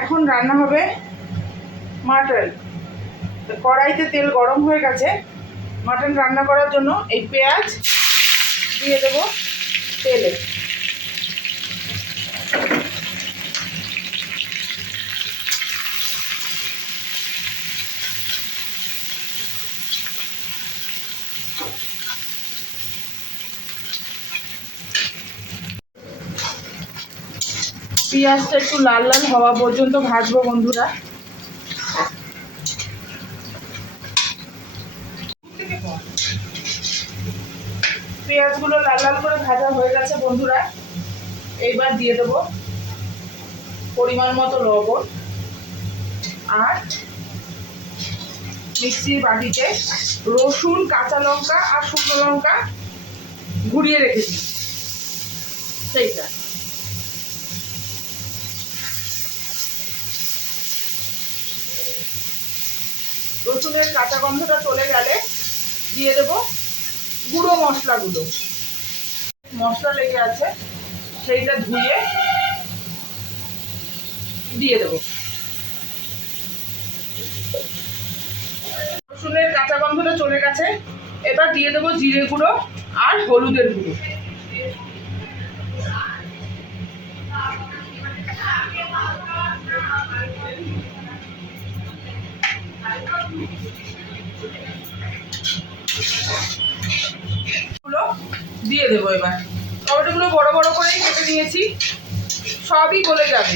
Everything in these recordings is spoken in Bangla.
এখন রান্না হবে মাটন। কড়াইতে তেল গরম হয়ে গেছে। মাটন রান্না করার জন্য এই পেঁয়াজ দিয়ে দেবো তেলে। পেঁয়াজটা একটু লাল লাল হওয়া পর্যন্ত ভাজবো বন্ধুরা। পেঁয়াজগুলো লাল লাল করে ভাজা হয়ে গেছে বন্ধুরা। এইবার দিয়ে দেবো পরিমাণ মতো লবণ আর মিক্সির বাটিতে রসুন, কাঁচা লঙ্কা আর শুকনো লঙ্কা ঘুরিয়ে রেখেছি সেইটা। রসুনের কাঁচা গন্ধটা চলে গেলে দিয়ে দেবো গুঁড়ো মশলাগুলো। মশলা লেগে আছে সেইটা ধুয়ে দিয়ে দেবো। রসুনের কাঁচা গন্ধটা চলে গেছে, এবার দিয়ে দেবো জিরে গুঁড়ো আর হলুদের গুঁড়ো। দিয়ে দেবো। এবার টমেটোগুলো বড় বড় করেই কেটে নিয়েছি, সবই গলে যাবে।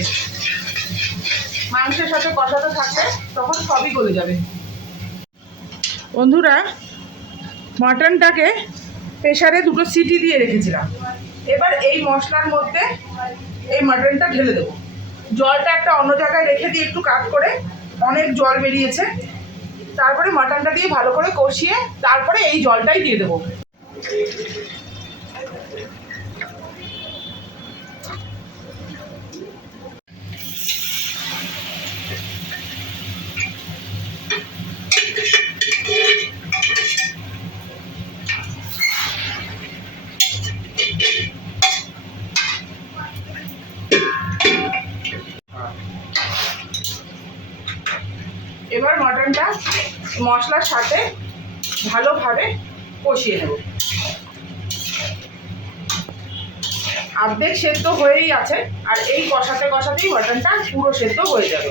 মাংসের সাথে কষাতে থাকলে তখন সবই গলে যাবে। বন্ধুরা, মাটনটাকে প্রেসারে 2টো সিটি দিয়ে রেখেছিলাম। এবার এই মশলার মধ্যে এই মাটনটা ঢেলে দেবো। জলটা একটা অন্য জায়গায় রেখে দিয়ে একটু কাট করে, অনেক জল বেরিয়েছে। তারপরে মাটনটা দিয়ে ভালো করে কষিয়ে তারপরে এই জলটাই দিয়ে দেবো। এবার মাটনটা মশলার সাথে ভালোভাবে কষিয়ে নেব। অর্ধেক সেদ্ধ হয়েই আছে, আর এই কষাতে কষাতেই মাটনটা পুরো সেদ্ধ হয়ে যাবে।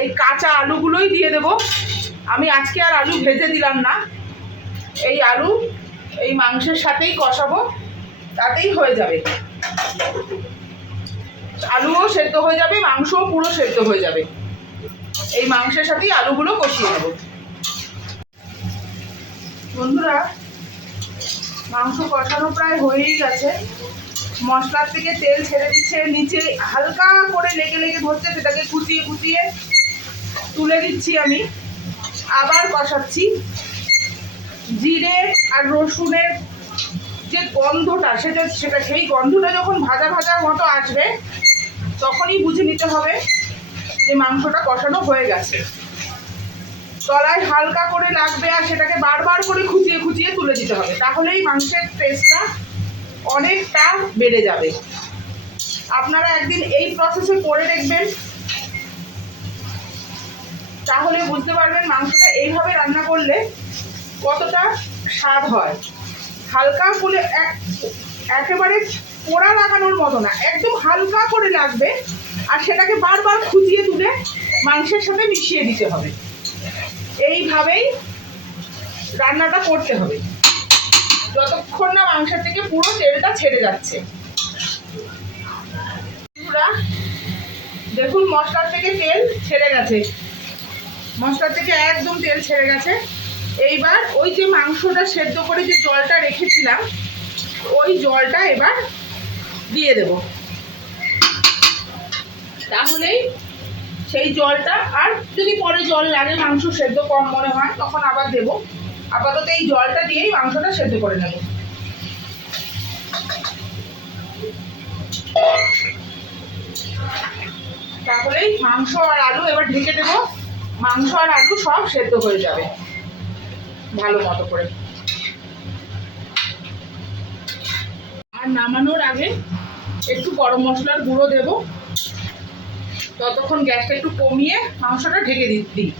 এই কাঁচা আলুগুলোই দিয়ে দেব। আমি আজকে আর আলু ভেজে দিলাম না, এই আলু এই মাংসের সাথেই কষাবো, তাতেই হয়ে যাবে। আলুও সেদ্ধ হয়ে যাবে, মাংসও পুরো সেদ্ধ হয়ে যাবে। এই মাংসের সাথেই আলুগুলো কষিয়ে নেব। বন্ধুরা, মাংস কষানো প্রায় হয়েই গেছে। মশলার থেকে তেল ছেড়ে দিচ্ছে, নিচে হালকা করে লেগে লেগে ধরছে, সেটাকে কুচিয়ে কুচিয়ে তুলে দিচ্ছি। আমি আবার কষাচ্ছি। জিরে আর রসুনের যে গন্ধটা, সেই গন্ধটা যখন ভাজা ভাজা মতো আসবে, তখনই বুঝে নিতে হবে যে মাংসটা কষানো হয়ে গেছে। তলায় হালকা করে লাগবে, আর সেটাকে বারবার করে খুঁচিয়ে খুঁচিয়ে তুলে দিতে হবে। তাহলেই মাংসের টেস্টটা অনেকটা বেড়ে যাবে। আপনারা একদিন এই প্রসেসে করে দেখবেন, তাহলে বুঝতে পারবেন মাংসটা এইভাবে রান্না করলে কতটা স্বাদ হয়। হালকা করে একেবারে পোড়া লাগানোর মতো না, একদম হালকা করে লাগবে, আর সেটাকে বারবার খুঁজিয়ে তুলে মাংসের সাথে মিশিয়ে দিতে হবে। এইভাবেই রান্নাটা করতে হবে যতক্ষণ না মাংসের থেকে পুরো তেলটা ছেড়ে যাচ্ছে। দেখুন, মশলার থেকে তেল ছেড়ে গেছে, মশলার থেকে একদম তেল ছেড়ে গেছে। এইবার ওই যে মাংসটা সেদ্ধ করে যে জলটা রেখেছিলাম, ওই জলটা এবার দিয়ে দেব। তাহলেই সেই জলটা, আর যদি পরে জল লাগে, মাংস সেদ্ধ কম মনে হয়, তখন আবার দেব। আপাতত এই জলটা দিয়েই মাংসটা সেদ্ধ করে নেব। তাহলেই মাংস আর আলু, এবার ঢেকে দেব, মাংস আর আলু সব সেদ্ধ হয়ে যাবে ভালো মতো করে। আর নামানোর আগে একটু গরম মশলার গুঁড়ো দেবো। ততক্ষণ গ্যাসটা একটু কমিয়ে মাংসটা ঢেকে দিই।